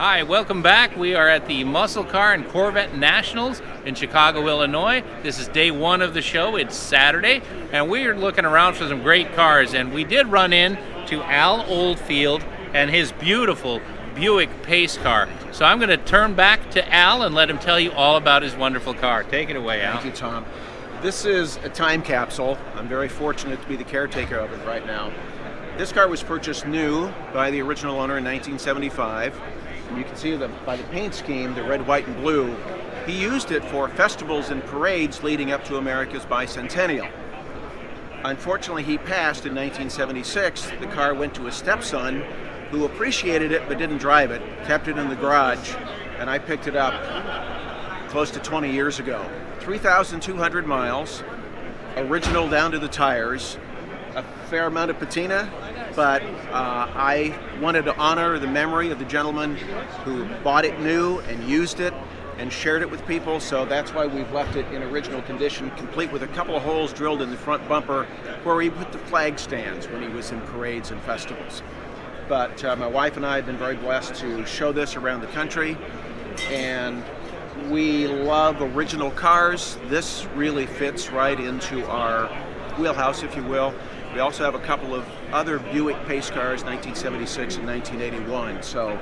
Hi, welcome back. We are at the Muscle Car and Corvette Nationals in Chicago, Illinois. This is day one of the show. It's Saturday, and we are looking around for some great cars. And we did run in to Alan Oldfield and his beautiful Buick pace car. So I'm going to turn back to Al and let him tell you all about his wonderful car. Take it away, Al. Thank you, Tom. This is a time capsule. I'm very fortunate to be the caretaker of it right now. This car was purchased new by the original owner in 1975. And you can see by the paint scheme, the red, white, and blue, he used it for festivals and parades leading up to America's bicentennial. Unfortunately, he passed in 1976. The car went to his stepson, who appreciated it but didn't drive it, kept it in the garage, and I picked it up close to 20 years ago. 3,200 miles, original down to the tires, a fair amount of patina, but I wanted to honor the memory of the gentleman who bought it new and used it and shared it with people, so that's why we've left it in original condition, complete with a couple of holes drilled in the front bumper where he put the flag stands when he was in parades and festivals. But my wife and I have been very blessed to show this around the country, and we love original cars. This really fits right into our wheelhouse, if you will. We also have a couple of other Buick pace cars, 1976 and 1981. So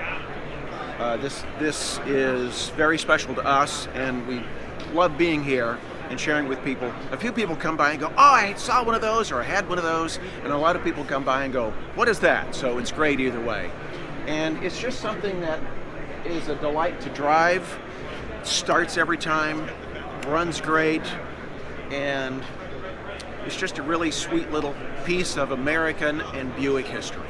this is very special to us, and we love being here and sharing with people. A few people come by and go, "Oh, I saw one of those," or "I had one of those," and a lot of people come by and go, "What is that?" So it's great either way. And it's just something that is a delight to drive, starts every time, runs great, and it's just a really sweet little piece of American and Buick history.